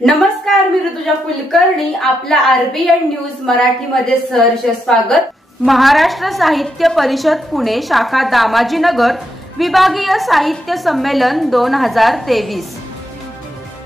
नमस्कार, मी ऋतुजा कुलकर्णी. आपला RBN news मराठीमध्ये सहर्ष स्वागत. महाराष्ट्र साहित्य परिषद पुणे शाखा दामाजीनगर विभागीय साहित्य संमेलन 2023.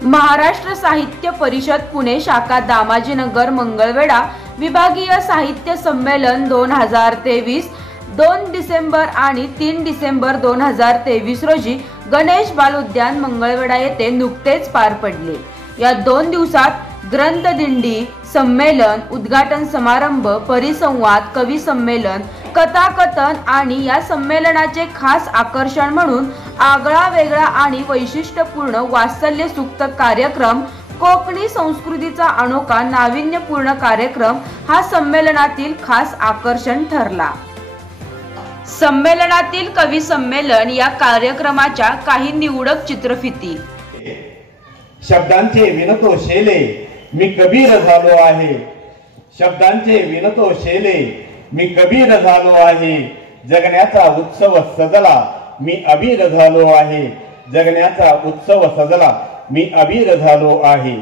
महाराष्ट्र साहित्य परिषद पुणे शाखा दामाजीनगर मंगळवेढा विभागीय साहित्य संमेलन 2023 2 डिसेंबर आणि 3 डिसेंबर 2023 रोजी गणेश बाल उद्यान मंगळवेढा येथे नुकतेच पार पडले. या 2 दिवसात ग्रंथदिंडी, संमेलन, उद्घाटन समारंभ, परिसंवाद, कवी संमेलन, कथाकथन आणि या संमेलनाचे खास आकर्षण म्हणून आगळा वेगळा आणि वैशिष्ट्यपूर्ण वात्सल्य सूक्त कार्यक्रम, कोकणी संस्कृतीचा अनोखा नाविन्यपूर्ण कार्यक्रम हा संमेलनातील खास आकर्षण ठरला. संमेलनातील कवी संमेलन या कार्यक्रमाच्या काही निवडक चित्रफिती. शब्दांचे विनतो शेले मी कबीर झालो आहे. शब्दांचे विनतो शेले मी कबीर झालो आहे. जगण्याचा उत्सव सजला मी अबीर झालो आहे. जगण्याचा उत्सव सजला मी अबीर झालो आहे.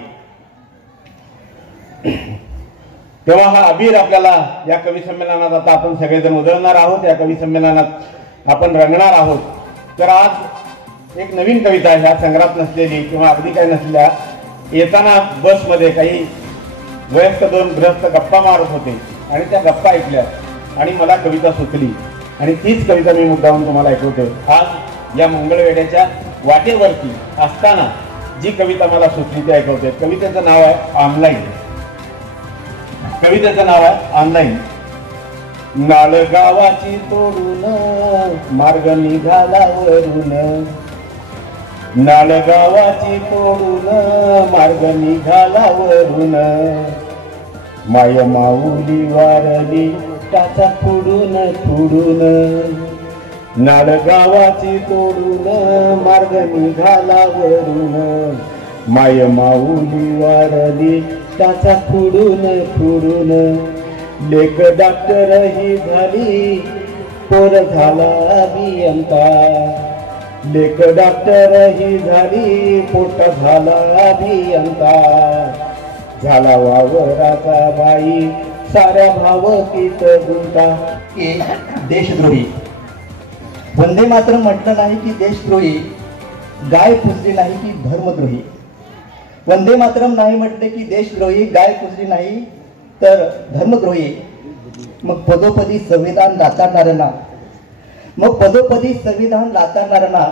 तेव्हा हा अबीर आपल्याला या कवी संमेलनात आता आपण सगळेजण उधळणार आहोत. या कवी संमेलनात आपण रंगणार आहोत. तर आज एक नवीन कविता ह्या संग्रहात नसलेली किंवा अगदी काही नसल्या, येताना बसमध्ये काही वयस्क 2 गृहस्थ गप्पा मारत होते आणि त्या गप्पा ऐकल्या आणि मला कविता सुचली आणि तीच कविता मी मुद्दामून तुम्हाला ऐकवतोय. आज या मंगळवेढ्याच्या वाटेवरती असताना जी कविता मला सुचली ती ऐकवते. कवितेचं नाव आहे ऑनलाईन. कवितेचं नाव आहे ऑनलाईन. नाळ गावाची तोडून मार्ग निघाला वरून. नाळ गावाची तोडून मार्ग निघाला वरून. माय माऊली वारली टाचा फुडून फुडून. नाळ गावाची तोडून मार्ग निघाला वरून. माय माऊली वारली टाचा फुडून फुडून. लेक डॉक्टर ही झाली पोर झाला अभियंता. लेक डॉक्टर ही झाली पोट झाला अभियंता. झाला वावराचा बाई साऱ्या भावकीत गुंता. देशद्रोही. वंदे मात्र म्हटलं नाही की देशद्रोही, गाय पुजली नाही की धर्मद्रोही. वंदे मातरम नाही म्हटले की देशद्रोही, गाय पुजली नाही तर धर्मद्रोही. मग पदोपदी संविधान लाताडणाऱ्यांना, मग पदोपदी संविधान लाताडणाऱ्यांना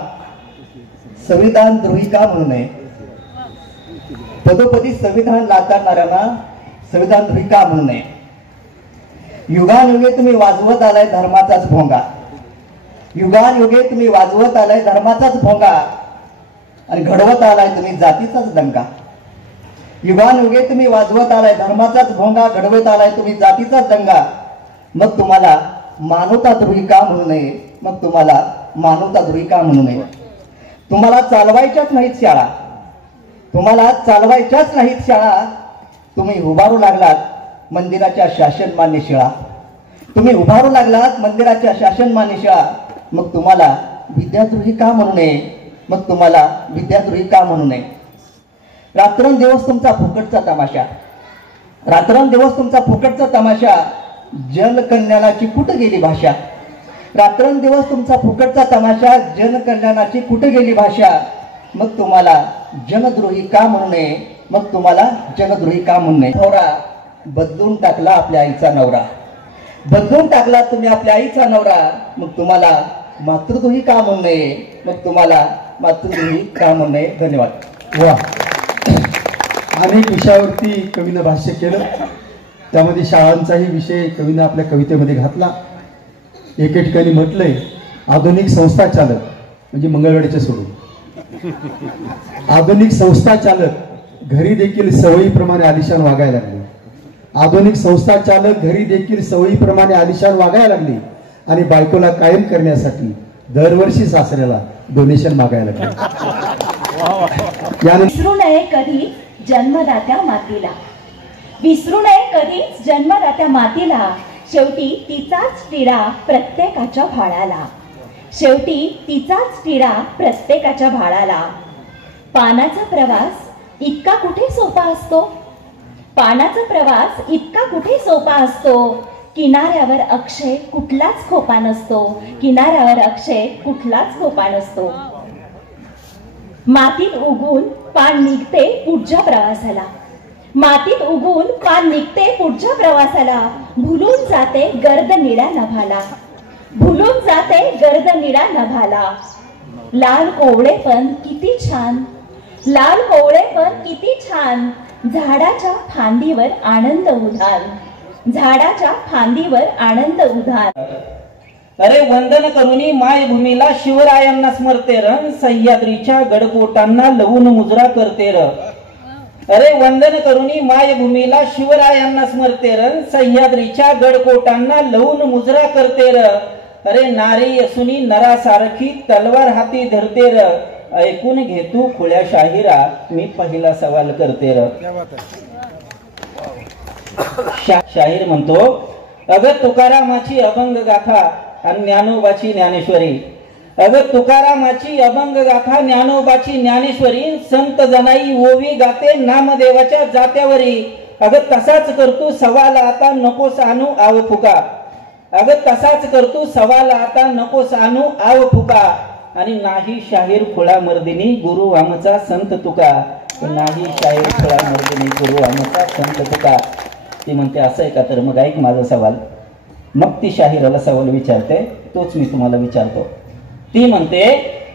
संविधान द्रोही का म्हणू नये? पदोपदी संविधान लाताडणाऱ्यांना संविधान द्रोही का म्हणू नये? युगानुयुगे तुम्ही वाजवत आलाय धर्माचाच भोंगा. युगानुयुगे तुम्ही वाजवत आलाय धर्माचाच भोंगा आणि घडवत आलाय तुम्ही जातीचाच दंगा. युगानुयुगे तुम्ही वाजवत आलाय धर्माचाच भोंगा, घडवत आलाय तुम्ही जातीचाच दंगा. मग तुम्हाला मानवता द्रोही का म्हणू नये? मग तुम्हाला मानवता द्रोही का म्हणू नये? तुम्हाला चालवायच्याच नाहीत शाळा, तुम्हाला चालवायच्याच नाहीत शाळा. तुम्ही उभारू लागलात मंदिराच्या शासनमान्य शाळा. तुम्ही उभारू लागलात मंदिराच्या शासनमान्य शाळा. मग तुम्हाला विद्याद्रोही का म्हणू नये? मग तुम्हाला विद्याद्रोही का म्हणू नये? रात्रंदिवस तुमचा फुकटचा तमाशा, रात्रंदिवस तुमचा फुकटचा तमाशा. जनकल्याणाची कुठं गेली भाषा? रात्रंदिवस तुमचा फुकटचा तमाशा, जनकल्याणाची कुठं गेली भाषा. मग तुम्हाला जनद्रोही का म्हणू नये? मग तुम्हाला जनद्रोही का म्हणू नये? नवरा बदलून टाकला आपल्या आईचा नवरा, बदलून टाकला तुम्ही आपल्या आईचा नवरा. मग तुम्हाला मातृद्रोही का म्हणू नये? मग तुम्हाला मातृद्रोही का म्हणू नये? धन्यवाद. वा, अनेक विषयावरती कवीनं भाष्य केलं. त्यामध्ये शाळांचाही विषय कवीनं आपल्या कवितेमध्ये घातला. एके ठिकाणी म्हटलंय आधुनिक संस्था चालक, म्हणजे मंगळवेढ्याचे सोडून, आधुनिक संस्था चालक घरी देखील सवयीप्रमाणे आलिशान वागायला लागले. आधुनिक संस्था चालक घरी देखील सवयीप्रमाणे आलिशान वागायला लागले आणि बायकोला कायम करण्यासाठी दरवर्षी सासऱ्याला डोनेशन मागायला लागले. विसरू नये कधी जन्मदात्या मातीला, विसरू नये कधीच जन्मदात्या मातीला. शेवटी तिचाच तिढा प्रत्येकाच्या भाळाला, शेवटी तिचाच तिढा प्रत्येकाच्या भाळाला. पानाचा प्रवास इतका कुठे सोपा असतो, पानाचा प्रवास इतका कुठे सोपा असतो, किनाऱ्यावर अक्षय कुठलाच खोपा नसतो, किनाऱ्यावर अक्षय कुठलाच खोपा नसतो. मातीत उगून पान निघते पुढच्या प्रवासाला, मातीत उगून पान निघते पुढच्या प्रवासाला, भुलून जाते गर्द निळ्या नभाला, भुलून जाते गर्द निळ्या नभाला. लाल कोवळे पण किती छान, लाल कोवळे पण किती छान, झाडाच्या फांदीवर आनंद उधान, झाडाच्या फांदीवर आनंद उधान. अरे वंदन करुणी मायभूमीला शिवरायांना स्मरते र, सह्याद्रीच्या गडकोटांना लवून मुजरा करते र. अरे वंदन करुणी मायभूमीला शिवरायांना स्मरते र, सह्याद्रीच्या गडकोटांना लवून मुजरा करते र. अरे नारी असुनी नरासारखी तलवार हाती धरते र, ऐकून घे तू खुळ्या शाहिरा मी पहिला सवाल करते र. शाहीर म्हणतो, अगं तुकारामाची अभंग गाथा आणि ज्ञानोबाची ज्ञानेश्वरी, अगं तुकारामाची अभंग गाथा ज्ञानोबाची ज्ञानेश्वरी, संत जनाई ओवी गाते नामदेवाच्या जात्यावरी. अगं तसाच करतो सवाल आता नकोस आणू आव फुका, अगं तसाच करतो सवाल आता नकोस आणू आव फुका. आणि नाही शाहीर खुळा मर्दिनी गुरु आमचा संत तुका, नाही शाहीर खुळा मर्दिनी गुरु आमचा संत तुका. ती म्हणते असं आहे का, तर मग ऐक माझा सवाल. मग ती शाहिराला सवाल विचारते, तोच मी तुम्हाला विचारतो. ती म्हणते,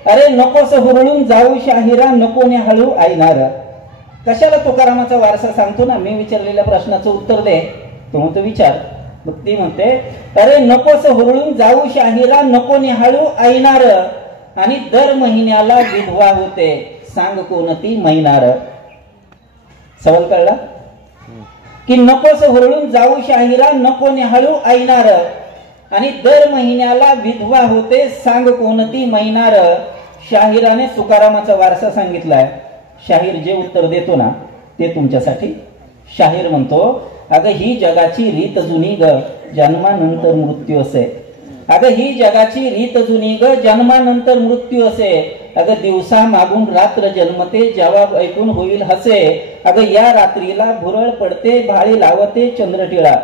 अरे नकोस हुरळून जाऊ शाहिरा नकोने हळू ऐणार. कशाला तुकारामाचा वारसा सांगतो ना, मी विचारलेल्या प्रश्नाचं उत्तर दे. तो म्हणतो विचार. मग ती म्हणते, अरे नकोस हुरळून जाऊ शाहिरा नकोने हळू ऐणार, आणि दर महिन्याला विधवा होते सांग कोणती मैनार. सवाल कळला की नकोस हुरळून जाऊ शाहिरा नकोने हळू ऐणार, आणि दर महिन्याला विधवा होते सांग कोणती मैनार. शाहिराने तुकारामाचा वारसा सांगितलाय. शाहीर जे उत्तर देतो ना ते तुमच्यासाठी. शाहीर म्हणतो, अगं ही जगाची रीत जुनी ग जन्मानंतर मृत्यू असे, अगं ही जगाची रीत जुनी ग जन्मानंतर मृत्यू असे. अगं दिवसा मागून रात्र जन्मते जवाब ऐकून होईल हसे. अगं या रात्रीला भुरळ पडते भाळी लावते चंद्रटिळा,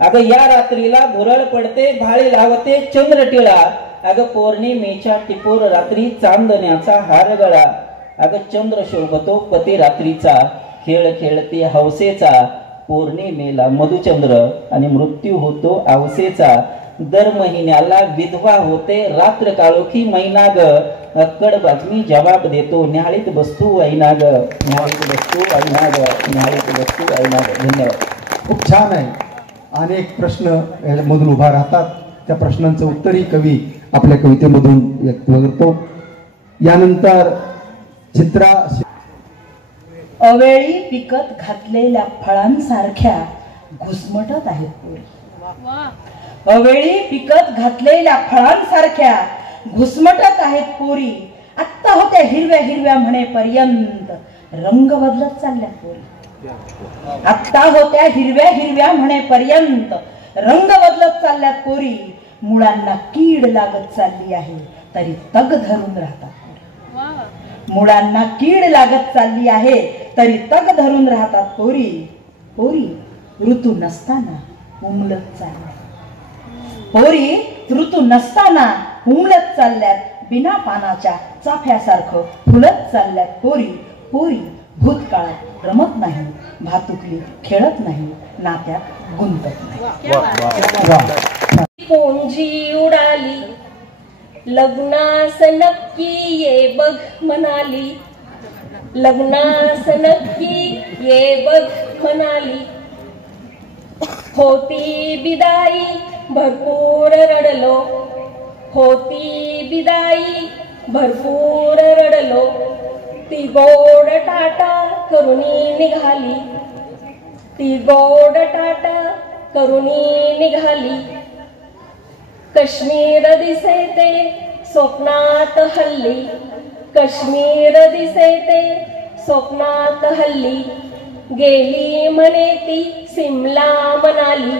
अगं या रात्रीला भुरळ पडते भाळी लावते चंद्रटिळा. अगं पौर्णिमेच्या टिपोर रात्री चांदण्याचा हार गळा. अगं चंद्र शोभतो पती रात्रीचा खेळ खेळते हौसेचा. पौर्णिमेला मधुचंद्र आणि मृत्यू होतो आवसेचा. दर महिन्याला विधवा होते रात्र काळोखी मैनाग. अक्कड बातमी जवाब देतो न्याहाळीत बसतू ऐनाग, न्याहाळीत बसतू ऐनाग, न्याहाळीत बसतू ऐनाग. धन्यवाद. खूप छान आहे. अनेक प्रश्न यामधून उभा राहतात, त्या प्रश्नांचं उत्तरही कवी आपल्या कवितेमधून व्यक्त करतो. यानंतर चित्रा. अवेळी पिकत घातलेल्या फळांसारख्या घुसमटत आहेत पोरी, अवेळी पिकत घातलेल्या फळांसारख्या घुसमटत आहेत पोरी. आत्ता होत्या हिरव्या हिरव्या म्हणेपर्यंत रंग बदलत चालल्या पोरी, आत्ता होत्या हिरव्या हिरव्या म्हणेपर्यंत रंग बदलत चालल्यात पोरी. मुळांना कीड लागत चालली आहे तरी तग धरून राहतात पोरी, मुळांना कीड लागत चालली आहे तरी तग धरून राहतात पोरी. पोरी ऋतू नसताना उमलत चालल्या, पोरी ऋतू नसताना उमलत चालल्यात. बिना पानाच्या चाफ्यासारखं फुलत चालल्यात पोरी. पोरी भूतकाळात रमत नाही, भातुकली खेळत नाही, नात्यात गुंतत नाही. पोंजी उडाली लग्नास नक्की ये बघ म्हणाली, लग्नास नक्की ये बघ म्हणाली. होती बिदाई भरपूर रडलो, होती बिदाई भरपूर रडलो. ती गोड टाटा करुणी निघाली, ती गोड टाटा करुणी निघाली. काश्मीर दिसे ते स्वप्नात हल्ली, काश्मीर दिसे ते स्वप्नात हल्ली. गेली म्हणे ती सिमला मनाली.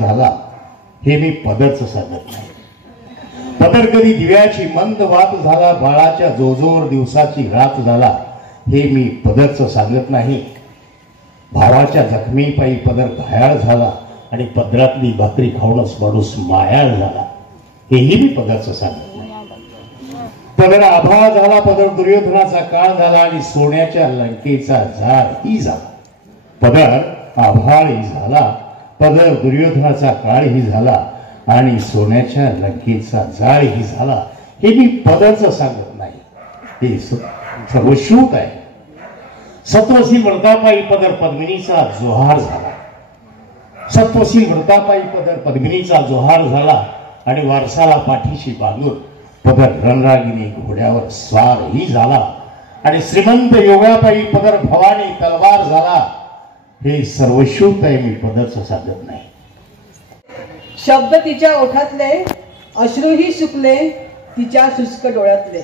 झाला हे मी पदरच सांगत नाही. पदर कधी दिव्याची मंद वात झाला, बाळाच्या जोजोर दिवसाची रात झाला. हे मी पदरचं सांगत नाही. भावाच्या जखमीपायी पदर घायाळ झाला आणि पदरातली भाकरी खाऊनच माणूस मायाळ झाला, हेही मी पदरचं सांगत नाही. पदर आभाळ झाला, पदर दुर्योधनाचा काळ झाला आणि सोन्याच्या लंकेचा जारही झाला. पदर आभाळही झाला, पदर दुर्योधनाचा काळही झाला आणि सोन्याच्या लंकेचा जाळही झाला, हे मी पदरचं सांगत नाही. हे सर्वश्रुत आहे. सत्वशील व्रतापायी पदर पद्मिनीचा जोहार झाला. सत्वशील व्रतापायी पदर पद्मिनीचा जोहार झाला आणि वारसाला पाठीशी बांधून पदर रणरागिनी घोड्यावर स्वारही झाला आणि श्रीमंत योगापायी पदर भवानी तलवार झाला. हे सर्वश्रुत आहे, मी पदरचं सांगत नाही. शब्द तिच्या ओठातले, अश्रूही सुकले तिच्या शुष्क डोळ्यातले.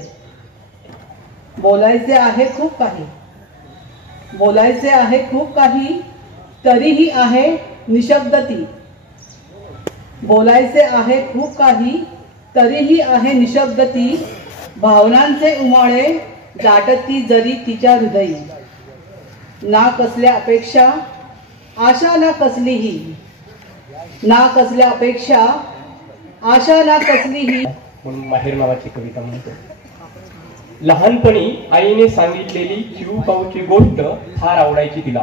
बोलायचे आहे खूप काही, बोलायचे आहे खूप काही, तरीही आहे निशब्दती. बोलायचे आहे खूप काही, तरीही आहे निशब्दती. भावनांचे उमाळे दाटती जरी तिच्या हृदयी. ना कसल्या अपेक्षा, आशा ना कसलीही. ना कसल्या अपेक्षा, आशा ना कसलीही. म्हणून माहेर नावाची कविता म्हणतो. लहानपणी आईने सांगितलेली चिवकाऊची गोष्ट फार आवडायची तिला.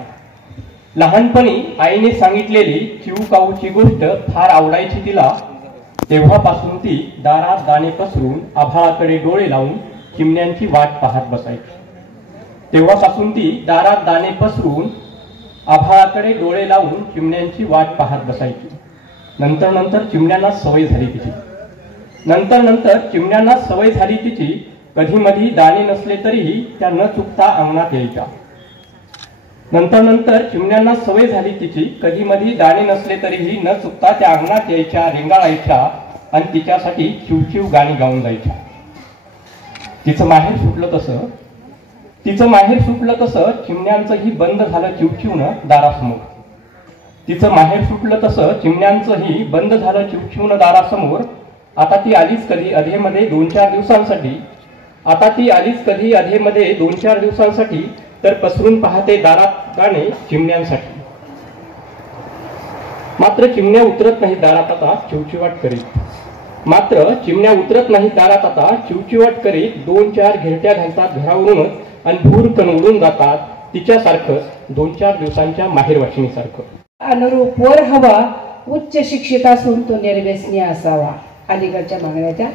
लहानपणी आईने सांगितलेली चिवकाऊची गोष्ट फार आवडायची तिला. तेव्हापासून ती दारात दाणे पसरून आभाळाकडे डोळे लावून चिमण्यांची वाट पाहत बसायची. तेव्हापासून ती दारात दाणे पसरून आभाळाकडे डोळे लावून चिमण्यांची वाट पाहत बसायची. नंतर नंतर चिमण्यांना सवय झाली तिची. नंतर नंतर चिमण्यांना सवय झाली तिची. कधी मधी दाणे नसले तरीही त्या न चुकता अंगणात यायच्या. नंतर नंतर चिमण्यांना सवय झाली तिची. कधी मधी दाणे नसले तरीही न चुकता त्या अंगणात यायच्या, रेंगाळायच्या आणि तिच्यासाठी चिवचिव गाणी गाऊन जायच्या. तिचं माहेर सुटलं तसं चिमण्यांचंही बंद झालं चिवचिवणं दारासमोर. तिचं माहेर सुटलं तसं चिमण्यांचंही बंद झालं चिवचिवणं दारासमोर. आता ती आलीच कधी अधेमध्ये 2-4 दिवसांसाठी. आता ती आलीच कधी अधेमध्ये 2-4 दिवसांसाठी. तर पसरून पाहते दारात गाणे चिमण्यांसाठी. मात्र चिमण्या उतरत नाही दारात आता चिवचिवाट करीत. मात्र चिमण्या उतरत नाही दारात आता चिवचिवाट करीत. 2-4 घिरट्या घालतात घरावरूनच आणि भूरकन उडून जातात तिच्यासारखंच 2-4 दिवसांच्या माहेर वाशिनीसारखं. अनुरूप वर हवा, उच्च शिक्षित असून तो निर्व्यसनी असावा. अलीकडच्या मागण्याच्या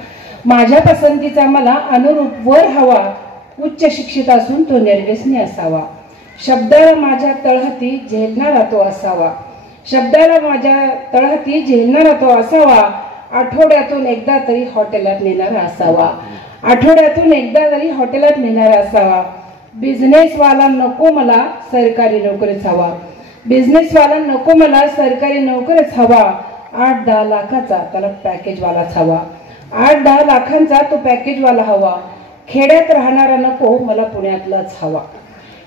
माझ्या पसंतीचा मला अनुरूप वर हवा, उच्च शिक्षित असून तो निर्व्यसनी असावा. शब्दाला माझ्या तळहती झेलणारा तो असावा. शब्दाला माझ्या तळहती झेलणारा तो असावा. आठवड्यातून एकदा तरी हॉटेलात नेणारा असावा. आठवड्यातून एकदा तरी हॉटेलात नेणारा असावा. बिझनेसवाला नको मला सरकारी नोकरीच हवा. बिझनेसवाला नको मला सरकारी नोकरीच हवा. 8-10 लाखाचा त्याला पॅकेजवालाच हवा. 8-10 लाखांचा तो पॅकेजवाला हवा. खेड्यात राहणारा नको मला पुण्यातलाच हवा.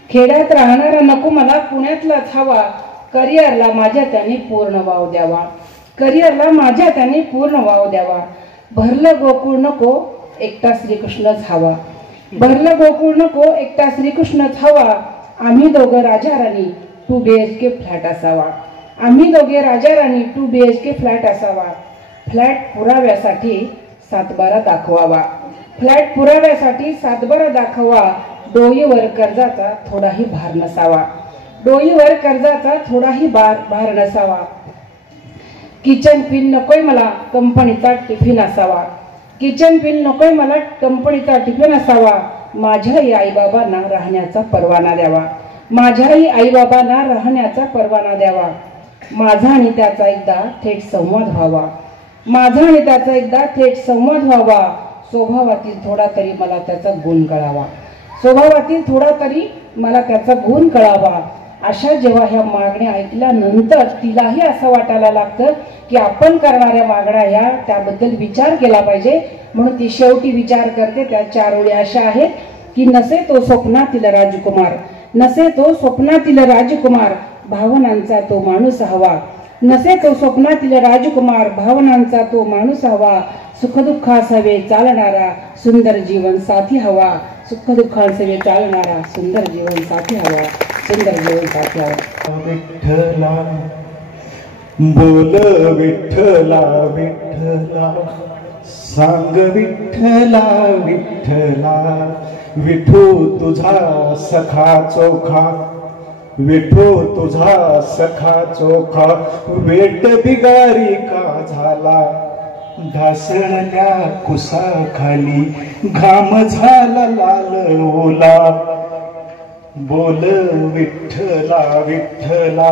खेड्यात राहणारा नको मला पुण्यातलाच हवा. करिअरला माझ्या त्याने पूर्ण वाव द्यावा. करिअरला माझ्या त्याने पूर्ण वाव द्यावा. भरलं गोकुळ नको एकटा श्रीकृष्णच हवा. भरलं गोकुळ नको एकटा श्रीकृष्णच हवा. आम्ही दोघं राजा राणी 2 BHK फ्लॅट असावा. आम्ही दोघे राजा राणी 2 BHK फ्लॅट असावा. फ्लॅट पुराव्यासाठी 7-12 दाखवावा. फ्लॅट पुराव्यासाठी 7-12 दाखवा. डोईवर कर्जाचा थोडाही भार नसावा. डोईवर कर्जाचा थोडाही भार नसावा. किचन पिन नकोय मला कंपनीचा टिफिन असावा. किचन पिन नकोय मला कंपनीचा टिफिन असावा. माझ्याही आईबाबांना राहण्याचा परवाना द्यावा. माझ्याही आईबाबांना राहण्याचा परवाना द्यावा. माझा आणि त्याचा एकदा थेट संवाद व्हावा. माझा आणि त्याचा एकदा थेट संवाद व्हावा. स्वभावातील थोडा तरी मला त्याचा गुण कळावा. स्वभावातील थोडा तरी मला त्याचा गुण कळावा. अशा जेव्हा ह्या मागण्या ऐकल्यानंतर तिलाही असं वाटायला लागतं की आपण करणाऱ्या मागण्या ह्या त्याबद्दल विचार केला पाहिजे. म्हणून ती शेवटी विचार करते. त्या 4 ओळी अशा आहेत की नसे तो स्वप्नातील राजकुमार, नसे तो स्वप्नातील राजकुमार, भावनांचा तो माणूस हवा. नसे तो स्वप्नातील राजकुमार, भावनांचा तो माणूस हवा. सुखदुःखास हवे चालणारा सुंदर जीवन साथी हवा. सुख दुःखांचे चालणारा सुंदर जीवन साथी हवा, सुंदर जीवन साथी हवा. विठ्ठला बोल विठ्ठला विठ्ठला सांग विठ्ठला विठ्ठला विठू तुझा सखा चोखा, विठू तुझा सखा चोखा वेट बिगारी का झाला, ढासळल्या कुसाखाली घाम झाला लाल ओला. बोल विठ्ठला विठ्ठला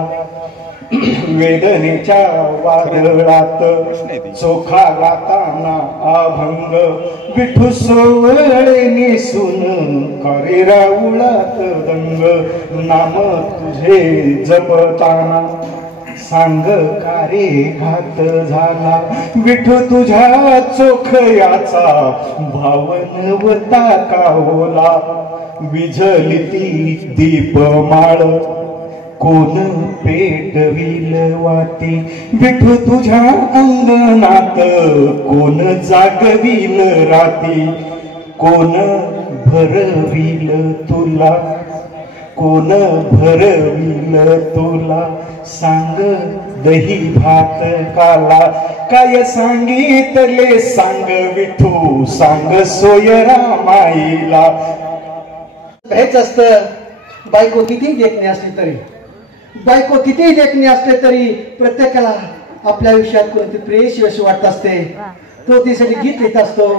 वेदनेच्या वादळात चोखा गाताना अभंग, विठू सोवळे नेसून करेरा उळात दंग, नाम तुझे जपताना सांग कारे घात झाला, विठू तुझ्या चोखयाचा भावनवता का ओला. विझली ती दीपमाळ कोण पेटविल वाती, विठू तुझ्या अंगणात कोण जागविल राती, कोण भरविल तुला, कोण भरविल तुला. सांग दही भात काला काय सांगितले सांग विठू, सांग सोयरा माईला. हेच असत बायको किती देखणी असली तरी, बायको किती देखणी असले तरी प्रत्येकाला आपल्या आयुष्यात कोणती प्रेयसी अशी वाटत असते. तो तिसाठी गीत लिहित असतो,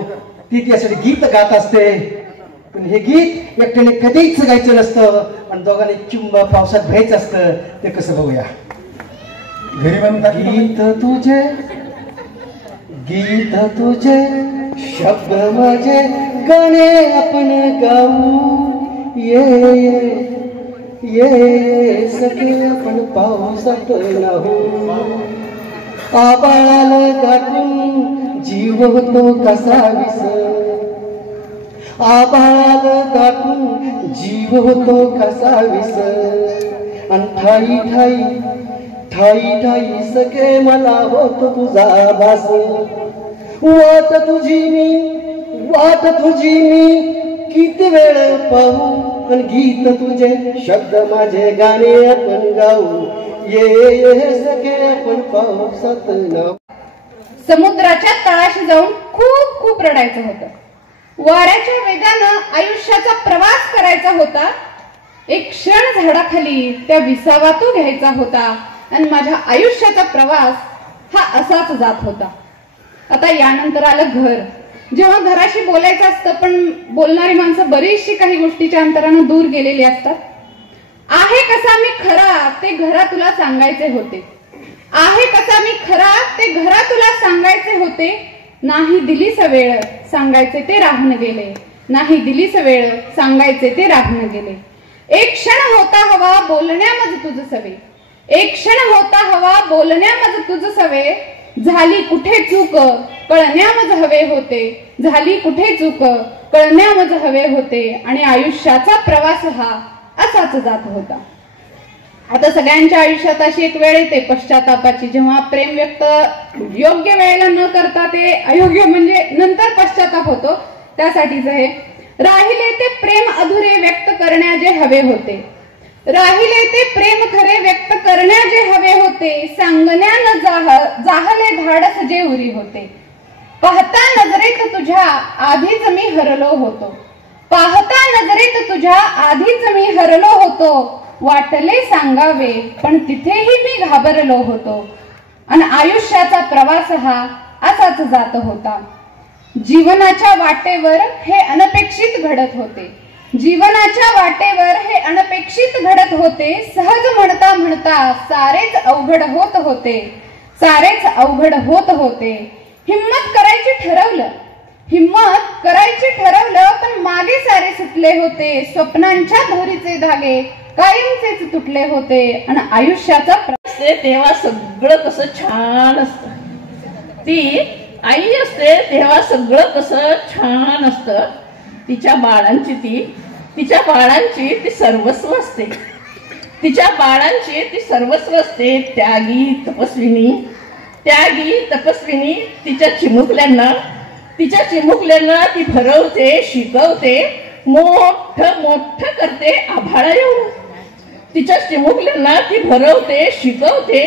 ती त्यासाठी गीत गात असते. पण हे गीत एकट्याने कधीच गायचं नसतं आणि दोघांनी चिंब पावसात घ्यायचं असतं. ते कसं बघूया. घरी म्हणतात गीत तुझे, गीत तुझे शब्द माझे गाणे आपण गाऊ, ये ये सगळे आपण पावसात राहू. आबाळाला गाठून जीव होतो कसा विसर, आबाळाला गाठून जीव होतो कसा विसर. आणि ठाई ठाई ठाई ठाई सगळे मला होतो तुझा भास. वाट तुझी मी किती वेळ पाहू, पण गीत तुझे शब्द माझे गाणे आपण गाऊ, ये सगळे आपण पावसात नाव. समुद्राच्या तळाशी जाऊन खूप खूप रडायचं होतं. वाऱ्याच्या वेगानं आयुष्याचा प्रवास करायचा होता. एक क्षण झाडाखाली त्या विसावा तो घ्यायचा होता आणि माझ्या आयुष्याचा प्रवास हा असाच जात होता. आता यानंतर आलं घर. जेव्हा घराशी बोलायचं असतं पण बोलणारी माणसं बरीचशी काही गोष्टीच्या अंतरानं दूर गेलेली असतात. आहे कसा मी खरा ते घरा तुला सांगायचे होते, आहे कसा मी खरा ते घरा तुला सांगायचे होते. नाही दिलीस वेळ सांगायचे ते राहून गेले, नाही दिलीस वेळ सांगायचे ते राहून गेले. एक क्षण होता हवा बोलण्यामज तुझ सवे, एक क्षण होता हवा बोलण्यामज तुझ सवे. झाली कुठे चूक कळण्यामज हवे होते, झाली कुठे चूक कळण्यामज हवे होते. आणि आयुष्याचा प्रवास हा असाच जात होता. आता सगळ्यांच्या आयुष्यात अशी एक वेळ येते पश्चातापाची, जेव्हा प्रेम व्यक्त योग्य वेळेला न करता ते अयोग्य म्हणजे नंतर पश्चाताप होतो. त्यासाठीच हे राहिले ते प्रेम अधुरे व्यक्त करण्या जे हवे होते, राहिले ते प्रेम खरे व्यक्त करण्या जे हवे होते. सांगण्यान जाहले धाडस जे उरी होते. पाहता नजरेत तुझ्या आधीच मी हरलो होतो, पाहता नजरेत तुझ्या आधीच मी हरलो होतो. वाटले सांगावे पण तिथेही मी घाबरलो होतो. आणि आयुष्याचा प्रवास हा असाच जात होता. जीवनाच्या वाटेवर हे अनपेक्षित घडत होते, जीवनाच्या वाटेवर हे अनपेक्षित घडत होते. सहज म्हणता म्हणता सारेच अवघड होत होते, सारेच अवघड होत होते. हिम्मत करायची ठरवलं, हिम्मत करायची ठरवलं पण मागे सारे सुटले होते. स्वप्नांच्या दोरीचे धागे कायमचेच तुटले होते. आणि आयुष्याचा तेव्हा सगळं कसं छान असतं. ती आई असते तेव्हा सगळं कसं छान असतं. तिच्या बाळांची ती सर्वस्व असते, तिच्या बाळांची ती सर्वस्व असते. त्यागी तपस्विनी तिच्या चिमुकल्यांना ती भरवते, शिकवते, मोठं मोठं करते आभाळा एवढं. तिच्या चिमुकल्यांना ती भरवते, शिकवते,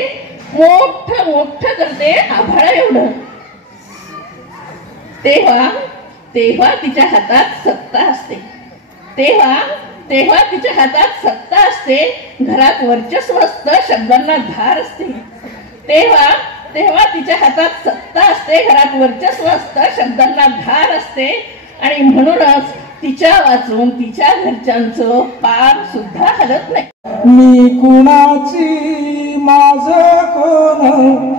मोठं मोठं करते आभाळा एवढं. तेव्हा तेव्हा तिच्या हातात सत्ता असते. तेव्हा तेव्हा तिच्या हातात सत्ता असते. घरात वर्चस्व असतं, शब्दांना धार असते. तेव्हा तेव्हा तिच्या हातात सत्ता असते, घरात वर्चस्व असतं, शब्दांना धार असते. आणि म्हणूनच तिच्या वाचून तिच्या घरच्यांचं पार सुद्धा हलत नाही. मी कुणाची माझ कोण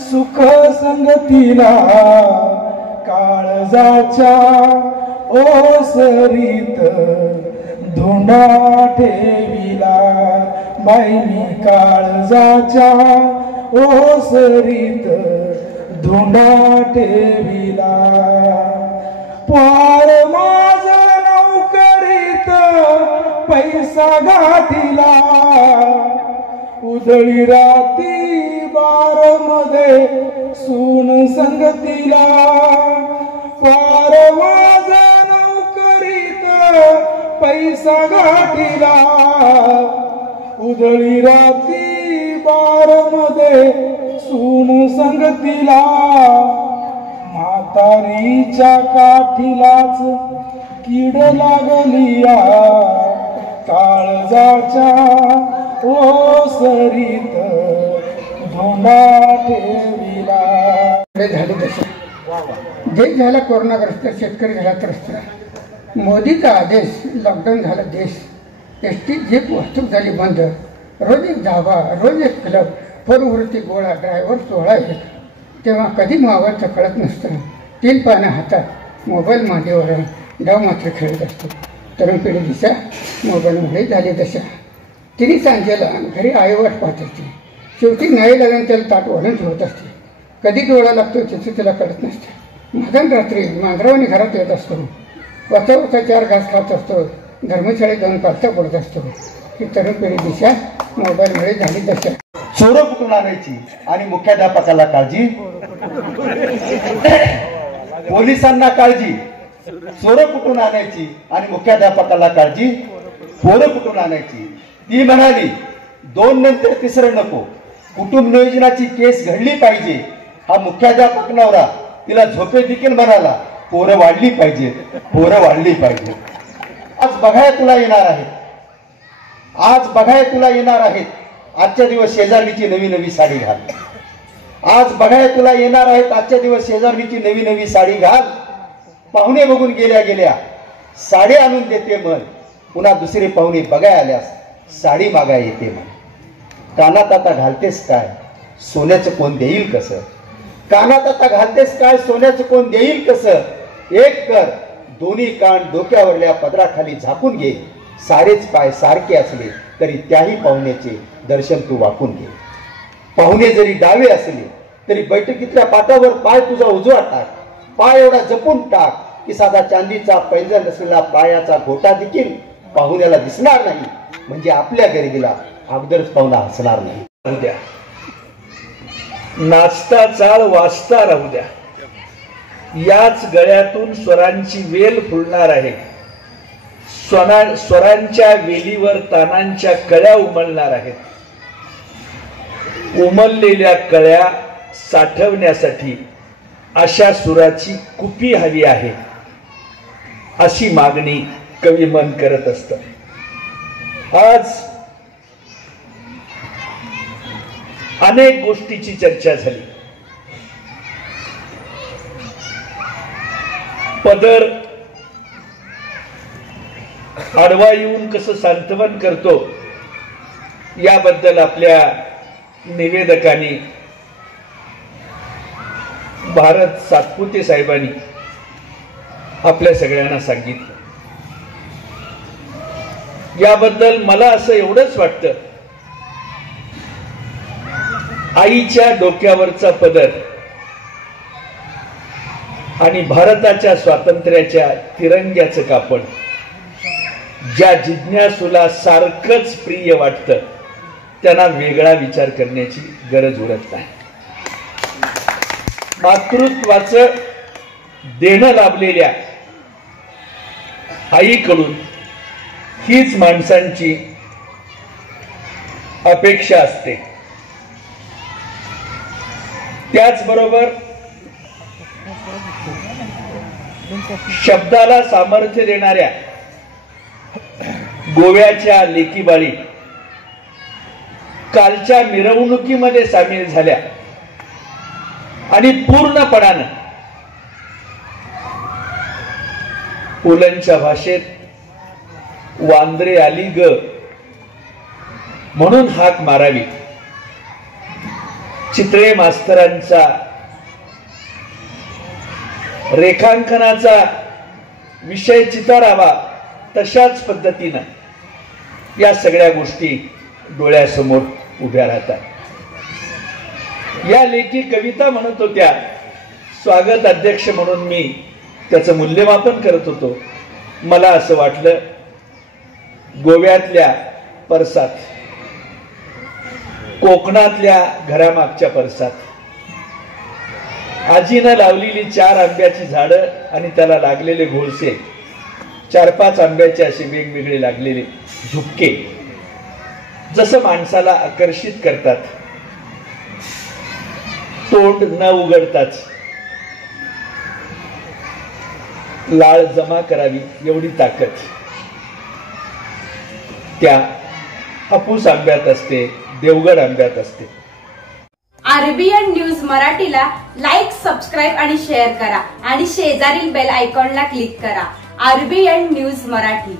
सुख संगतीला काळजाच्या ओसरीत धुंडा ठेविला. बाई मी काळजाच्या ओसरीत धुंडा ठेविला. पार माझ नौकरीत पैसा गाठीला. उधळी राती बार मध्ये सून संगतीला. पार माझ नौकरीत पैसा गाठीला. उधळी राती बार मध्ये सून संगतीला. म्हातारीच्या काठीलाच कीड लागलिया. काळजाच्या ओसरीत धोंडा ठेविला. झाले तसे देश झाला कोरोनाग्रस्त, शेतकरी झाला त्रस्त. मोदीचा आदेश, लॉकडाऊन झाला देश. एसटी जीप वाहतूक झाली बंद. रोज एक धाबा, रोज एक क्लब, फोरवरती गोळा, ड्रायव्हर 16 आहेत. तेव्हा कधी मावाचं कळत नसतं. 3 पानं हातात, मोबाईल मांडीवर, डाव मात्र खेळत असतो. तरुण पिढी दिशा मोबाईलमुळे झाली दशा. तिने सांजेला घरी आई वाट पाहत असते. शेवटी नाही लागून त्याला ताट वाढून ठेवत असते. कधी डोळा लागतो त्याचं तिला कळत नसते. मधन रात्री मांजरावाने घरात येत असतो. वाचा वाचा 4 घास खात असतो. धर्मशाळेत जाऊन पालथा पडत असतो. ही तरुण पिढी दिशा मोबाईलमुळे झाली दशा. चोरं कुठून आणायची आणि मुख्याध्यापकाला काळजी. पोलिसांना काळजी. चोरं कुठून आणायची आणि मुख्याध्यापकाला काळजी. पोरं कुठून आणायची. ती म्हणाली 2 नंतर तिसरं नको. कुटुंब नियोजनाची केस घडली पाहिजे. हा मुख्याध्यापक नवरा तिला झोपे देखील म्हणाला पोरं वाढली पाहिजेत, पोरं वाढली पाहिजेत. आज बघाय तुला येणार आहेत. आज बघाय तुला येणार आहेत. आजच्या दिवस शेजारणीची नवी नवी साडी घाल. आज बघाय तुला येणार आहेत. आजच्या दिवस शेजारणीची नवी नवी साडी घाल. पाहुणे बघून गेल्या गेल्या साडी आणून देते मन. पुन्हा दुसरे पाहुणे बघाय आल्यास साडी मागाय येते मन. कानात आता घालतेस काय, सोन्याचं कोण देईल कसं. कानात आता घालतेस काय, सोन्याचं कोण देईल कसं. एक कर, दोन्ही कान डोक्यावरल्या पदराखाली झाकून घे. सारेच पाय सारखे असले तरी त्याही पाहुण्याचे दर्शन तू वाकून घे. पाहुणे जरी डावे असले तरी बैठकीतल्या पाटावर पाय तुझा उजवा टाक. पाय एवढा जपून टाक की साधा चांदीचा पैंजण असलेला पायाचा घोटा देखील पाहुण्याला दिसणार नाही. म्हणजे आपल्या गरिबीला अगोदरच पाहुणा हसणार नाही. उद्या नाचता चाळ वाचता राहू द्या. याच गळ्यातून स्वरांची वेल फुलणार आहे. स्वरांच्या वेलीवर तानांच्या कळ्या उमलणार आहेत. उमललेल्या कळ्या साठवण्यासाठी अशा सुराची कुपी हवी आहे, अशी मागणी कवी मन करत असत. आज अनेक गोष्टीची चर्चा झाली. पदर आडवा येऊन कसं सांत्वन करतो याबद्दल आपल्या निवेदकांनी भारत सातपुते साहेबांनी आपल्या सगळ्यांना सांगितलं. याबद्दल मला असं एवढंच वाटतं, आईच्या डोक्यावरचा पदर आणि भारताच्या स्वातंत्र्याच्या तिरंग्याचं कापड ज्या जिज्ञासूला सारखंच प्रिय वाटतं त्यांना वेगळा विचार करण्याची गरज उरत नाही. मातृत्वाचं देणं लाभलेल्या आईकडून हीच माणसांची अपेक्षा असते. त्याचबरोबर शब्दाला सामर्थ्य देणाऱ्या गोव्याच्या लेकीबाळी कालच्या मिरवणुकीमध्ये सामील झाल्या आणि पूर्णपणानं पुलंच्या भाषेत वांद्रे आली ग म्हणून हाक मारावी. चित्रे मास्तरांचा रेखांकनाचा विषय चितारावा तशाच पद्धतीनं या सगळ्या गोष्टी डोळ्यासमोर उभ्या राहतात. या लेखी कविता म्हणत होत्या, स्वागत अध्यक्ष म्हणून मी त्याचं मूल्यमापन करत होतो. मला असं वाटलं गोव्यातल्या परसात, कोकणातल्या घरामागच्या परसात आजीनं लावलेली 4 आंब्याची झाडं आणि त्याला लागलेले घोळसे, 4-5 आंब्याचे असे वेगवेगळे लागलेले झुपके जसं माणसाला आकर्षित करतात, तोंड न उघडताच लाळ जमा करावी एवढी ताकद त्या हापूस आंब्यात असते, देवगड आंब्यात असते. आरबीएन न्यूज मराठीला लाईक, सबस्क्राईब आणि शेअर करा आणि शेजारील बेल आयकॉनला क्लिक करा. RBN news Marathi.